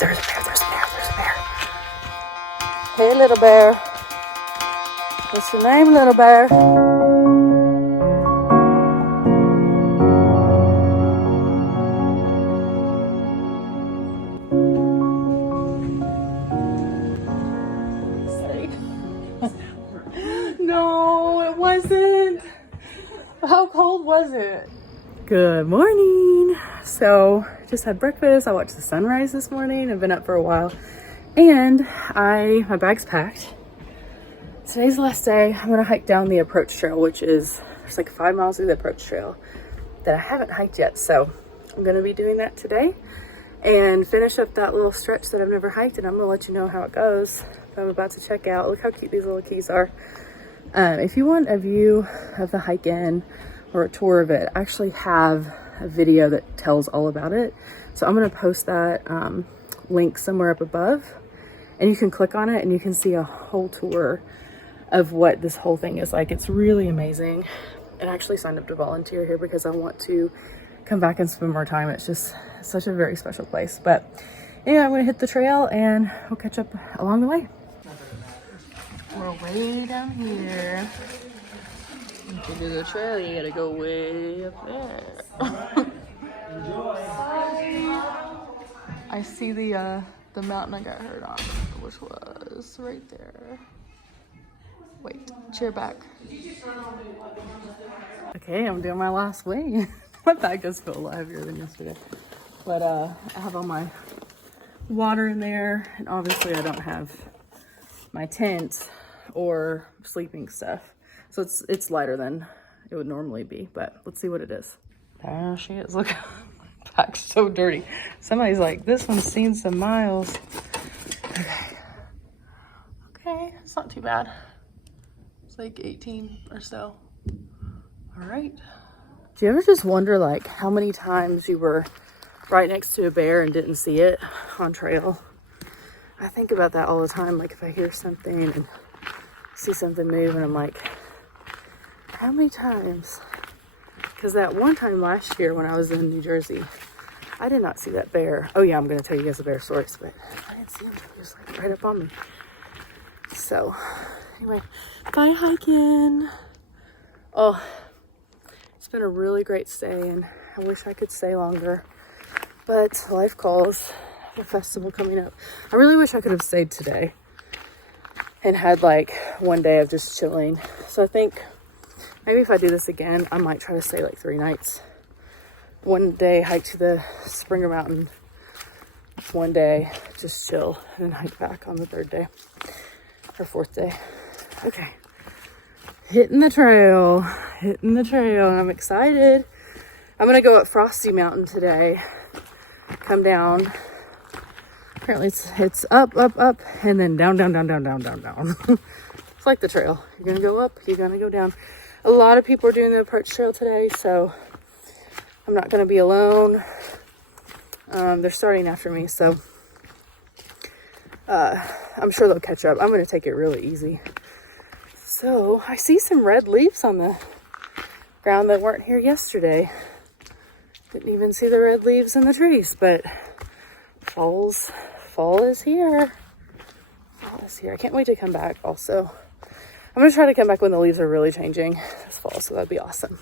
There's a bear, there's a bear, there's a bear. Hey, little bear. What's your name, little bear? No, it wasn't. How cold was it? Good morning. So just had breakfast. I watched the sunrise this morning. I've been up for a while and my bag's packed. Today's the last day. I'm gonna hike down the approach trail, which is, there's like 5 miles through the approach trail that I haven't hiked yet. So I'm gonna be doing that today and finish up that little stretch that I've never hiked, and I'm gonna let you know how it goes. I'm about to check out. Look how cute these little keys are. If you want a view of the hike in or a tour of it, I actually have a video that tells all about it. So I'm going to post that link somewhere up above, and you can click on it and you can see a whole tour of what this whole thing is like. It's really amazing. And I actually signed up to volunteer here because I want to come back and spend more time. It's just such a very special place. But anyway, I'm going to hit the trail and we'll catch up along the way. We're way down here. To do the trail, you gotta go way up there. I see the mountain I got hurt on, which was right there. Wait, cheer back. Okay, I'm doing my last wing. My bag does feel a lot heavier than yesterday. But I have all my water in there, and obviously I don't have my tent or sleeping stuff, so it's lighter than it would normally be, but let's see what it is. There she is. Look, my back's so dirty. Somebody's like, this one's seen some miles. Okay, it's not too bad. It's like 18 or so. All right. Do you ever just wonder like how many times you were right next to a bear and didn't see it on trail? I think about that all the time. Like if I hear something and see something move, and I'm like, how many times? Because that one time last year when I was in New Jersey, I did not see that bear. Oh yeah, I'm going to tell you guys the bear stories, but I didn't see him. He was like right up on me. So anyway, bye hiking. Oh, it's been a really great stay, and I wish I could stay longer, but life calls. The festival coming up. I really wish I could have stayed today and had like one day of just chilling. So I think maybe if I do this again, I might try to stay like 3 nights. One day hike to the Springer Mountain, one day just chill, and then hike back on the 3rd day or 4th day. Okay, hitting the trail, and I'm excited. I'm gonna go up Frosty Mountain today, come down. Apparently it's up, and then down. It's like the trail. You're gonna go up, you're gonna go down. A lot of people are doing the approach trail today, so I'm not gonna be alone. They're starting after me, so I'm sure they'll catch up. I'm gonna take it really easy. So I see some red leaves on the ground that weren't here yesterday. Didn't even see the red leaves in the trees, but fall is here. Fall is here. I can't wait to come back also. I'm gonna try to come back when the leaves are really changing this fall, so that'd be awesome.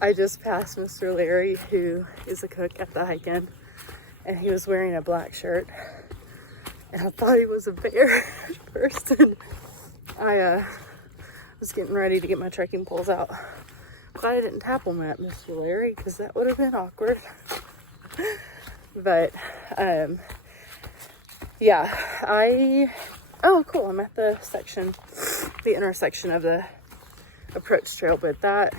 I just passed Mr. Larry, who is a cook at the hike in, and he was wearing a black shirt, and I thought he was a bear at first, and I was getting ready to get my trekking poles out. Glad I didn't tap on that, Mr. Larry, because that would have been awkward. But yeah, oh cool, I'm at the intersection of the approach trail, but that,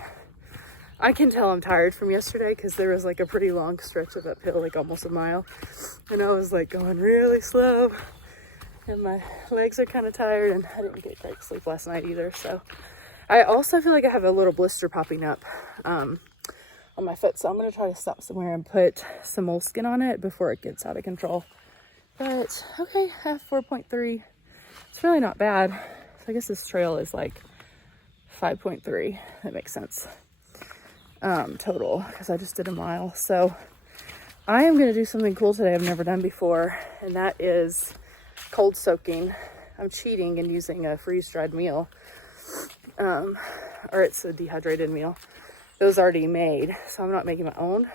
I can tell I'm tired from yesterday because there was like a pretty long stretch of uphill, like almost a mile, and I was like going really slow, and my legs are kind of tired, and I didn't get great sleep last night either. So I also feel like I have a little blister popping up on my foot, so I'm going to try to stop somewhere and put some moleskin on it before it gets out of control. But okay, I have 4.3. It's really not bad I guess this trail is like 5.3. That makes sense. Total, because I just did a mile. So I am going to do something cool today I've never done before, and that is cold soaking. I'm cheating and using a freeze-dried meal, or it's a dehydrated meal. It was already made, so I'm not making my own.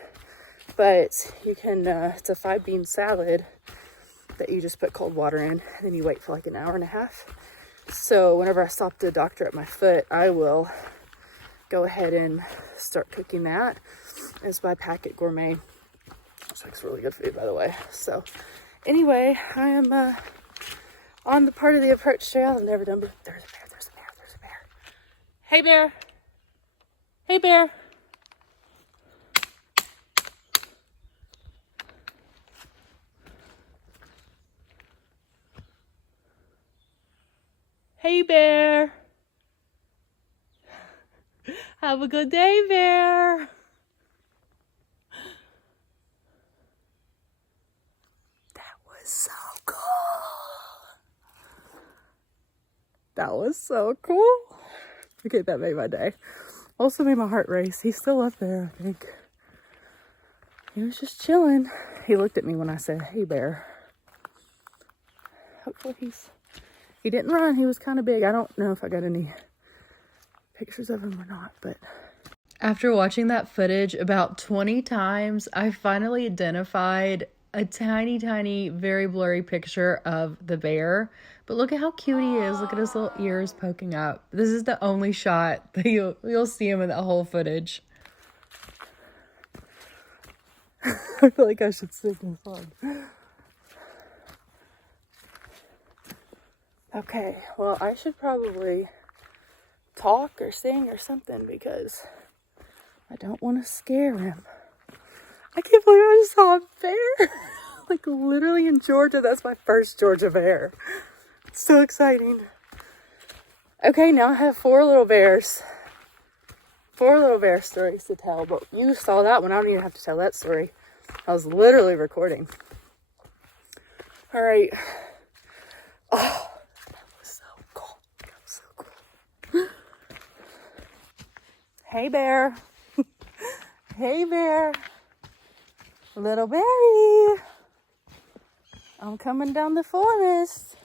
But you can, it's a 5-bean salad that you just put cold water in, and then you wait for like an hour and a half. So whenever I stop the doctor at my foot, I will go ahead and start cooking that. It's by Packet Gourmet. Which makes really good food, by the way. So anyway, I am on the part of the approach trail I've never done before. There's a bear, there's a bear, there's a bear. Hey bear. Hey bear. Hey bear. Have a good day, bear. That was so cool. That was so cool. Okay, that made my day. Also made my heart race. He's still up there, I think. He was just chilling. He looked at me when I said, hey bear. Hopefully he didn't run. He was kind of big. I don't know if I got any pictures of him or not, but after watching that footage about 20 times, I finally identified a tiny, very blurry picture of the bear. But look at how cute he is. Look at his little ears poking up. This is the only shot that you'll see him in that whole footage. I feel like I should sing this song. Okay, well, I should probably talk or sing or something because I don't want to scare him. I can't believe I just saw a bear. Like literally in Georgia. That's my first Georgia bear. It's so exciting. Okay, now I have 4 little bears. 4 little bear stories to tell, but you saw that one. I don't even have to tell that story. I was literally recording. All right. Oh, that was so cool. That was so cool. Hey, bear. Hey, bear. Little berry. I'm coming down the forest.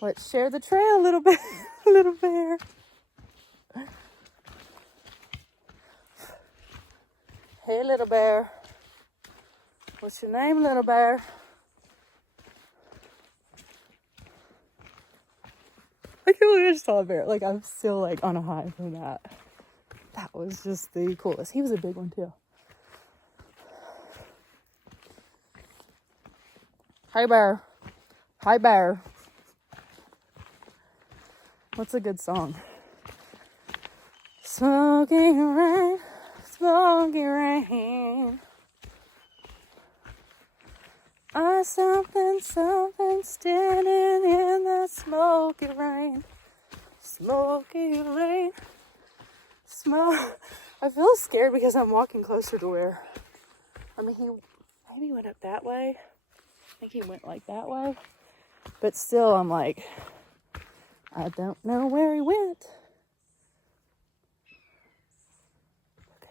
Let's share the trail, little bear. Little bear. Hey, little bear. What's your name, little bear? I can't believe I just saw a bear. Like, I'm still, like, on a high from that. That was just the coolest. He was a big one, too. Hi, bear. Hi, bear. What's a good song? Smoking rain, smoking rain. I something standing in the smoky rain. Smoky rain. I feel scared because I'm walking closer to where, I mean, he maybe went up that way. I think he went like that way. But still, I'm like, I don't know where he went. Okay.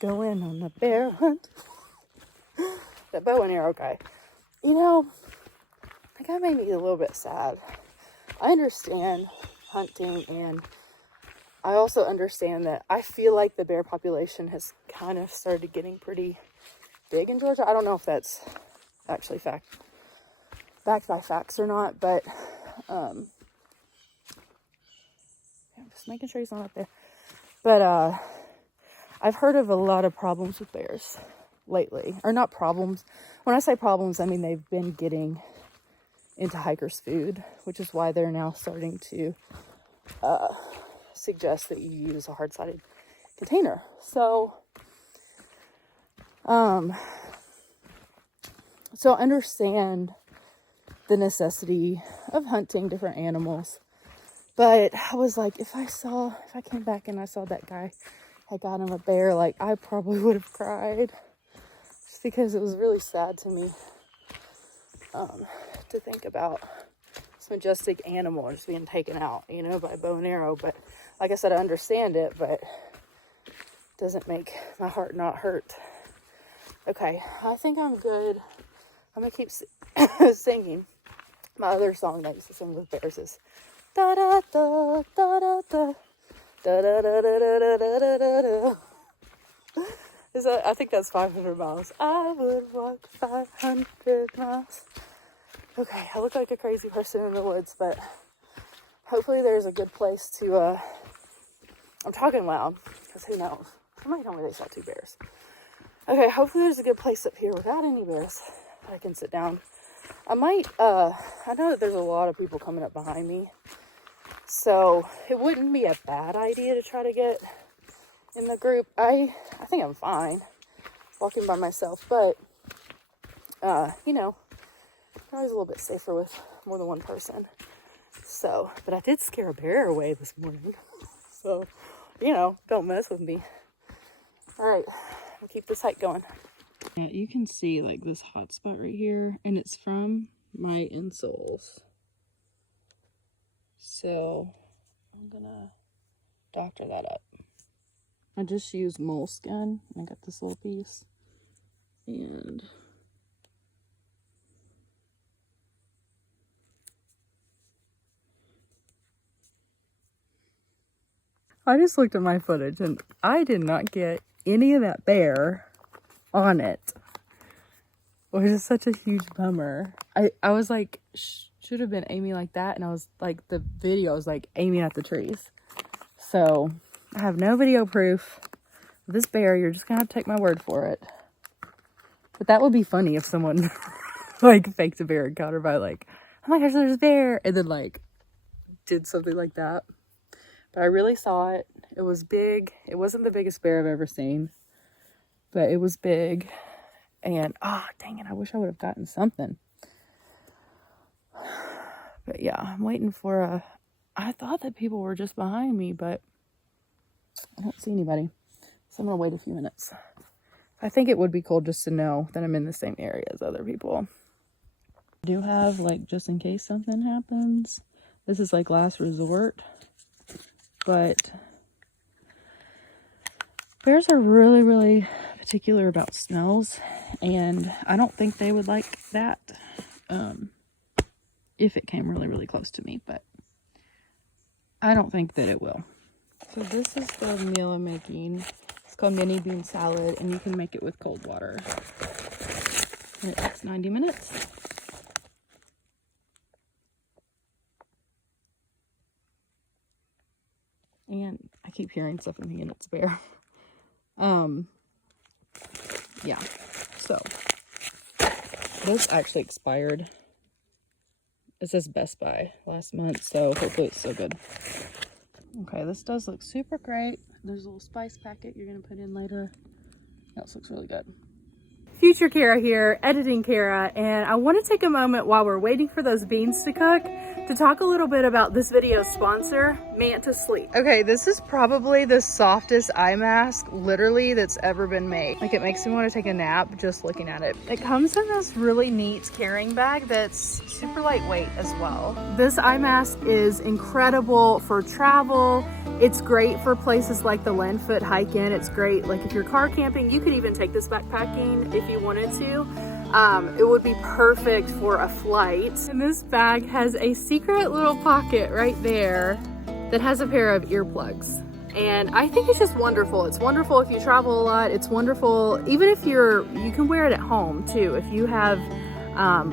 Going on a bear hunt. That bow and arrow guy. You know, that guy made me a little bit sad. I understand hunting, and I also understand that I feel like the bear population has kind of started getting pretty big in Georgia. I don't know if that's actually backed by facts or not, but I'm just making sure he's not up there. But I've heard of a lot of problems with bears lately. Or not problems. When I say problems, I mean they've been getting into hikers' food, which is why they're now starting to suggest that you use a hard-sided container. So I understand the necessity of hunting different animals. But I was like, if I came back and I saw that guy had got him a bear, like, I probably would have cried. Just because it was really sad to me to think about. this majestic animal just being taken out, you know, by a bow and arrow. But like I said, I understand it, but it doesn't make my heart not hurt. Okay, I think I'm good. I'm gonna keep singing. My other song that I used to sing with bears is da da da da da da da da da da da da da. I think that's 500 miles. I would walk 500 miles. Okay, I look like a crazy person in the woods, but hopefully there's a good place to, I'm talking loud, because who knows? Somebody told me they saw 2 bears. Okay, hopefully there's a good place up here without any bears that I can sit down. I might, I know that there's a lot of people coming up behind me, so it wouldn't be a bad idea to try to get in the group. I think I'm fine walking by myself, but you know, always a little bit safer with more than one person. So, but I did scare a bear away this morning, so you know, don't mess with me. All right, I'll keep this hike going. Yeah, you can see like this hot spot right here, and it's from my insoles. So I'm gonna doctor that up. I just used moleskin. I got this little piece, and I just looked at my footage and I did not get any of that bear on it, which is such a huge bummer. I was like, should have been aiming like that, and I was like, the video was like aiming at the trees. So I have no video proof of this bear. You're just gonna have to take my word for it. But that would be funny if someone like faked a bear encounter by like, oh my gosh, there's a bear, and then like did something like that. But I really saw it. It was big. It wasn't the biggest bear I've ever seen, but it was big. And oh dang it, I wish I would have gotten something. But yeah, I'm waiting for I thought that people were just behind me, but I don't see anybody. So I'm gonna wait a few minutes. I think it would be cool just to know that I'm in the same area as other people. I do have, like, just in case something happens. This is like last resort. But bears are really, really particular about smells, and I don't think they would like that if it came really, really close to me, but I don't think that it will. So this is the meal I'm making. It's called mini bean salad, and you can make it with cold water. And it takes 90 minutes. And I keep hearing stuff in here, and it's a bear. Yeah. So this actually expired. It says Best Buy last month, so hopefully it's still good. Okay, this does look super great. There's a little spice packet you're gonna put in later. That looks really good. Future Kara here, editing Kara, and I want to take a moment while we're waiting for those beans to cook to talk a little bit about this video's sponsor, Manta Sleep. Okay, this is probably the softest eye mask literally that's ever been made. Like, it makes me want to take a nap just looking at it. It comes in this really neat carrying bag that's super lightweight as well. This eye mask is incredible for travel. It's great for places like the Landfoot hike-in. It's great, like if you're car camping, you could even take this backpacking if you wanted to. It would be perfect for a flight. And this bag has a secret little pocket right there that has a pair of earplugs. And I think it's just wonderful. It's wonderful if you travel a lot. It's wonderful, even if you can wear it at home too. If you have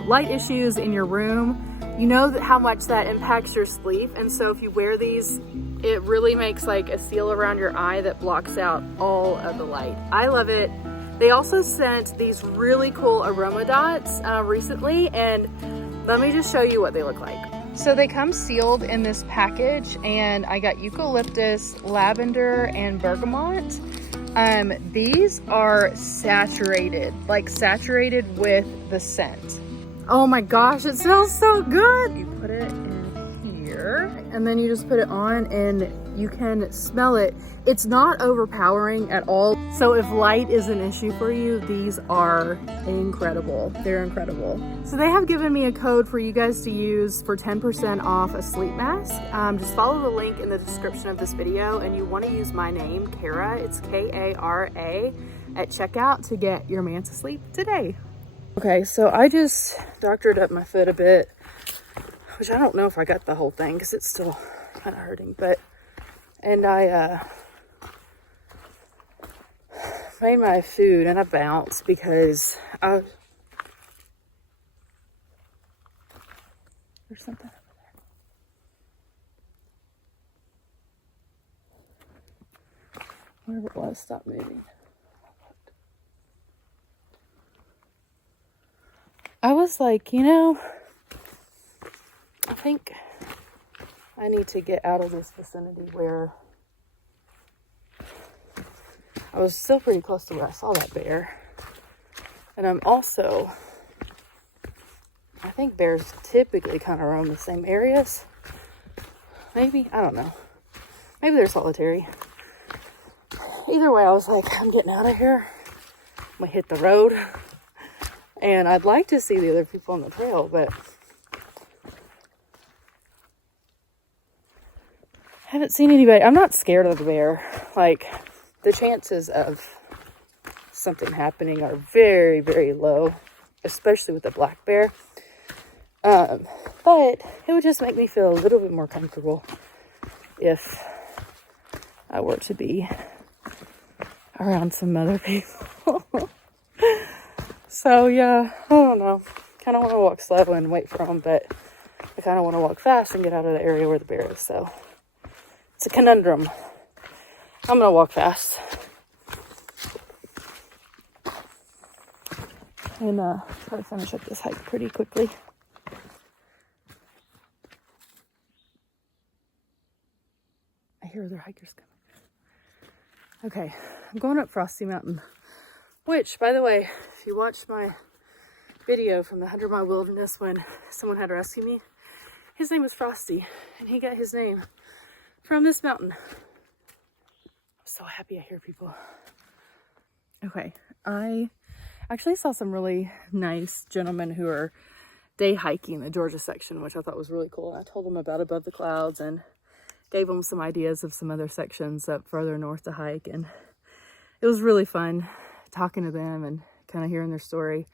light issues in your room, you know how much that impacts your sleep. And so if you wear these, it really makes like a seal around your eye that blocks out all of the light. I love it. They also sent these really cool aroma dots recently, and let me just show you what they look like. So they come sealed in this package, and I got eucalyptus, lavender, and bergamot. These are saturated, like saturated with the scent. Oh my gosh, it smells so good. You put it in here, and then you just put it on and you can smell it. It's not overpowering at all. So if light is an issue for you, these are incredible. They're incredible. So they have given me a code for you guys to use for 10% off a sleep mask. Just follow the link in the description of this video, and you want to use my name, Kara. It's K-A-R-A at checkout to get your Manta Sleep today. Okay, so I just doctored up my foot a bit, which I don't know if I got the whole thing because it's still kind of hurting, and I made my food and I bounced because there's something over there. Whatever it was, stop moving. I was like, you know, I think I need to get out of this vicinity where I was still pretty close to where I saw that bear. And I'm also, I think bears typically kind of roam the same areas. Maybe, I don't know. Maybe they're solitary. Either way, I was like, I'm getting out of here. I'm gonna hit the road. And I'd like to see the other people on the trail, but I haven't seen anybody. I'm not scared of the bear. Like, the chances of something happening are very, very low, especially with the black bear. But it would just make me feel a little bit more comfortable if I were to be around some other people. So yeah, I don't know. Kind of want to walk slow and wait for them, but I kind of want to walk fast and get out of the area where the bear is. So it's a conundrum. I'm gonna walk fast and try to finish up this hike pretty quickly. I hear other hikers coming. Okay, I'm going up Frosty Mountain. Which, by the way, if you watched my video from the 100-mile wilderness when someone had to rescue me, his name was Frosty, and he got his name from this mountain. I'm so happy I hear people. Okay, I actually saw some really nice gentlemen who are day hiking the Georgia section, which I thought was really cool. And I told them about Above the Clouds and gave them some ideas of some other sections up further north to hike, and it was really fun talking to them and kind of hearing their story.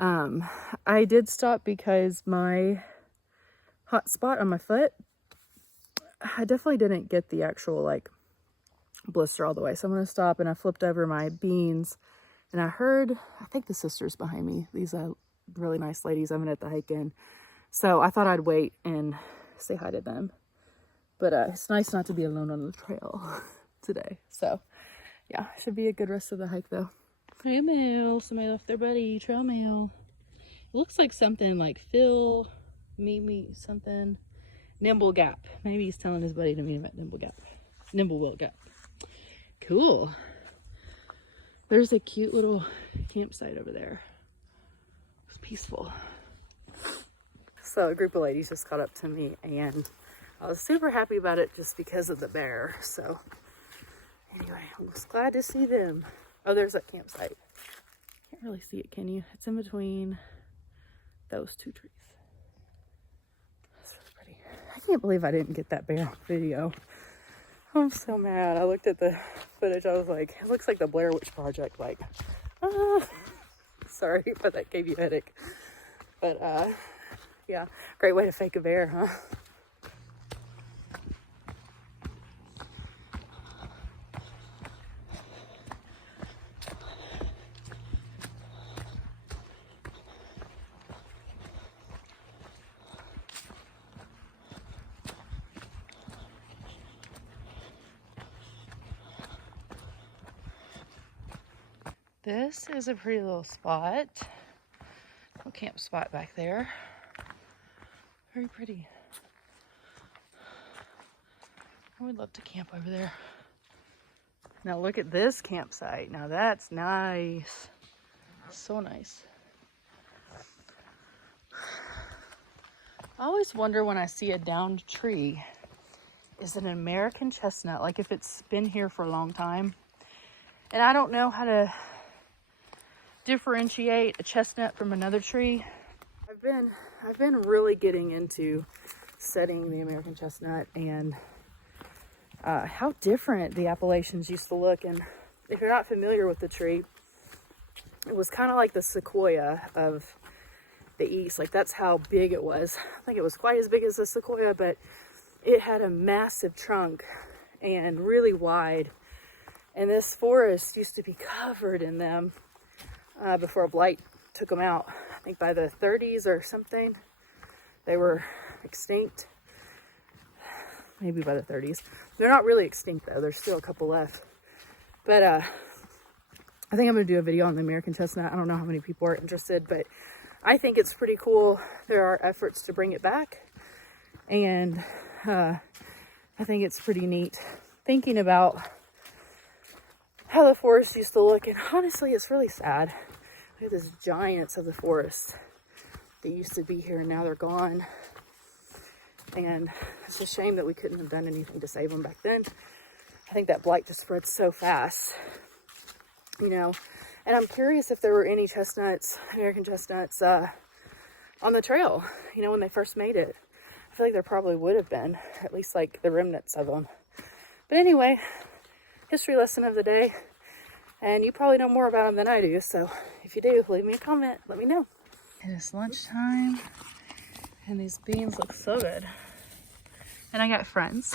I did stop because my hot spot on my foot, I definitely didn't get the actual like blister all the way. So I'm going to stop, and I flipped over my beans and I heard, I think the sisters behind me, these really nice ladies I'm going to have to hike in. So I thought I'd wait and say hi to them. But it's nice not to be alone on the trail today. So yeah, should be a good rest of the hike though. Hey Mel, somebody left their buddy, trail mail. It looks like something like Phil, meet me something, Nimble Gap. Maybe he's telling his buddy to meet him at Nimblewell Gap. Cool. There's a cute little campsite over there. It's peaceful. So a group of ladies just caught up to me, and I was super happy about it just because of the bear. So anyway, I'm just glad to see them. Oh, there's that campsite. Can't really see it, can you? It's in between those two trees. That's really pretty. I can't believe I didn't get that bear on video. I'm so mad. I looked at the footage. I was like, it looks like the Blair Witch Project. Like, sorry if that gave you a headache. But yeah, great way to fake a bear, huh? This is a pretty little spot. Little camp spot back there. Very pretty. I would love to camp over there. Now look at this campsite. Now that's nice. So nice. I always wonder when I see a downed tree, is it an American chestnut? Like if it's been here for a long time. And I don't know how to differentiate a chestnut from another tree. I've been really getting into studying the American chestnut and how different the Appalachians used to look. And if you're not familiar with the tree, it was kind of like the sequoia of the East. Like that's how big it was. I think it was quite as big as the sequoia, but it had a massive trunk and really wide. And this forest used to be covered in them before a blight took them out. I think by the 30s or something, they were extinct. Maybe by the 30s. They're not really extinct though. There's still a couple left. But I think I'm going to do a video on the American chestnut. I don't know how many people are interested, but I think it's pretty cool. There are efforts to bring it back. And I think it's pretty neat thinking about how the forest used to look. And honestly, it's really sad. Look at these giants of the forest that used to be here and now they're gone. And it's a shame that we couldn't have done anything to save them back then. I think that blight just spread so fast, you know. And I'm curious if there were any chestnuts, American chestnuts, on the trail, you know, when they first made it. I feel like there probably would have been, at least like the remnants of them. But anyway, history lesson of the day. And you probably know more about them than I do. So if you do, leave me a comment. Let me know. It is lunchtime. And these beans look so good. And I got friends.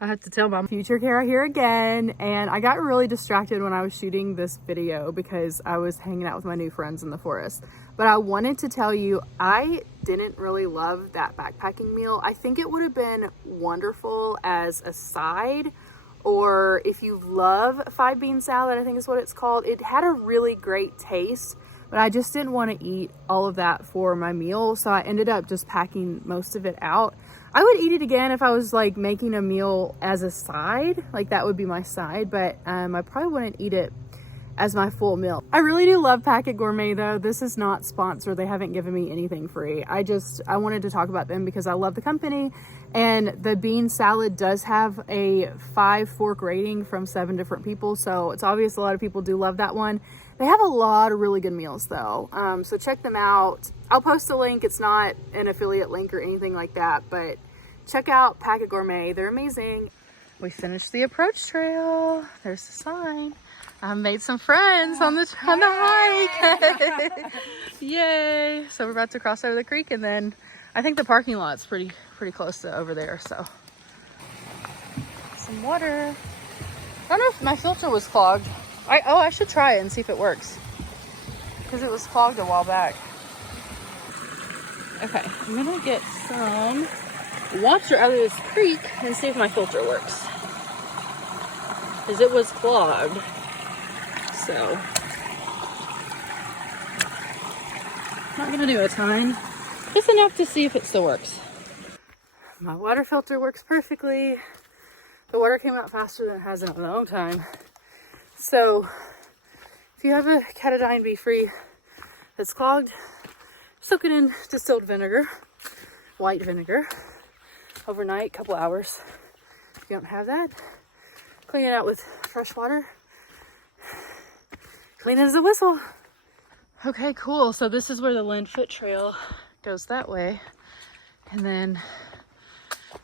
I have to tell my future Kara here again. And I got really distracted when I was shooting this video because I was hanging out with my new friends in the forest. But I wanted to tell you, I didn't really love that backpacking meal. I think it would have been wonderful as a side, or if you love 5-bean salad, I think is what it's called. It had a really great taste, but I just didn't want to eat all of that for my meal. So I ended up just packing most of it out. I would eat it again if I was like making a meal as a side, like that would be my side, but I probably wouldn't eat it as my full meal. I really do love Packet Gourmet though. This is not sponsored. They haven't given me anything free. I wanted to talk about them because I love the company, and the bean salad does have a 5-fork rating from 7 different people. So it's obvious a lot of people do love that one. They have a lot of really good meals though. So check them out. I'll post a link. It's not an affiliate link or anything like that, but check out Packet Gourmet. They're amazing. We finished the approach trail. There's the sign. I made some friends on the hike. Yay. So we're about to cross over the creek, and then I think the parking lot's pretty close to over there. So some water. I don't know if my filter was clogged. I should try it and see if it works, because it was clogged a while back. Okay, I'm gonna get some water out of this creek and see if my filter works, because it was clogged. So not gonna do a ton, just enough to see if it still works. My water filter works perfectly. The water came out faster than it has in a long time. So if you have a Catadine Be Free that's clogged, soak it in distilled vinegar, white vinegar, overnight, couple hours. If you don't have that, clean it out with fresh water. Clean as a whistle. Okay, cool. So this is where the Linfoot Trail goes that way. And then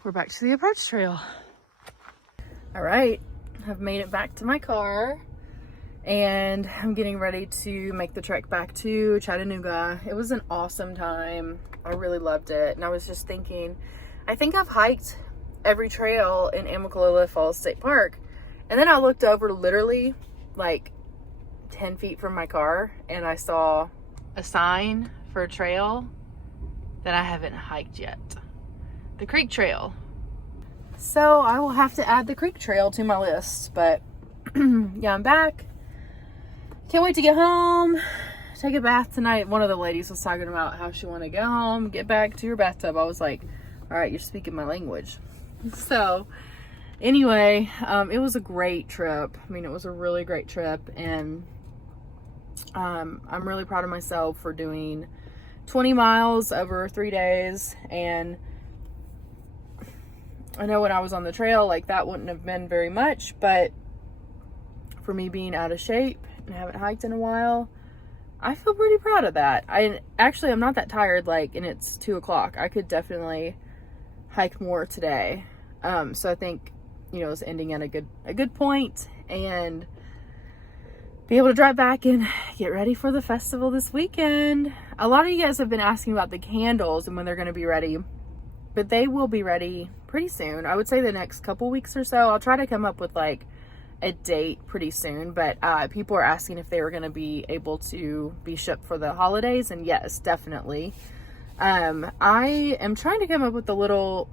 we're back to the approach trail. All right, I've made it back to my car, and I'm getting ready to make the trek back to Chattanooga. It was an awesome time. I really loved it. And I was just thinking, I think I've hiked every trail in Amicalola Falls State Park. And then I looked over literally like 10 feet from my car, and I saw a sign for a trail that I haven't hiked yet. The Creek Trail. So I will have to add the Creek Trail to my list, but yeah, I'm back. Can't wait to get home, take a bath tonight. One of the ladies was talking about how she wanted to go home, get back to her bathtub. I was like, all right, you're speaking my language. So anyway, it was a great trip. I mean, it was a really great trip, and I'm really proud of myself for doing 20 miles over 3 days. And I know when I was on the trail, like that wouldn't have been very much, but for me being out of shape and haven't hiked in a while, I feel pretty proud of that. I'm not that tired, like, and it's 2 o'clock. I could definitely hike more today. So I think, you know, it's ending at a good point, and be able to drive back and get ready for the festival this weekend. A lot of you guys have been asking about the candles and when they're going to be ready, but they will be ready pretty soon. I would say the next couple weeks or so. I'll try to come up with like a date pretty soon, but people are asking if they were going to be able to be shipped for the holidays, and yes, definitely. I am trying to come up with a little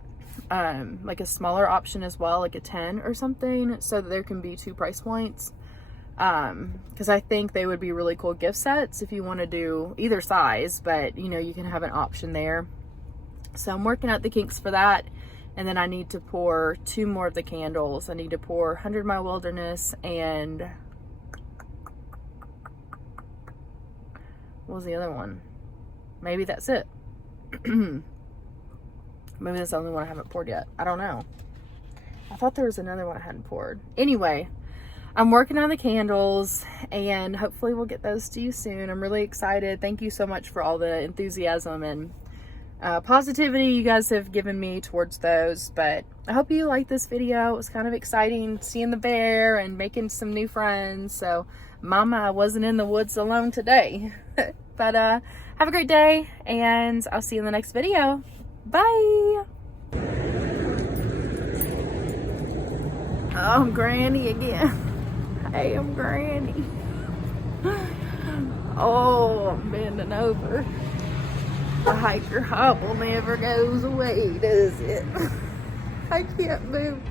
like a smaller option as well, like a 10 or something, so that there can be 2 price points, because I think they would be really cool gift sets if you want to do either size, but you know, you can have an option there. So I'm working out the kinks for that. And then I need to pour 2 more of the candles. I need to pour 100 Mile Wilderness and what was the other one? Maybe that's it. Maybe that's the only one I haven't poured yet. I don't know. I thought there was another one I hadn't poured. Anyway, I'm working on the candles and hopefully we'll get those to you soon. I'm really excited. Thank you so much for all the enthusiasm and positivity you guys have given me towards those. But I hope you liked this video. It was kind of exciting seeing the bear and making some new friends. So mama, I wasn't in the woods alone today. But have a great day, and I'll see you in the next video. Bye. Oh, I'm Granny again. Hey, I'm Granny. Oh, I'm bending over. The hiker hobble never goes away, does it? I can't move.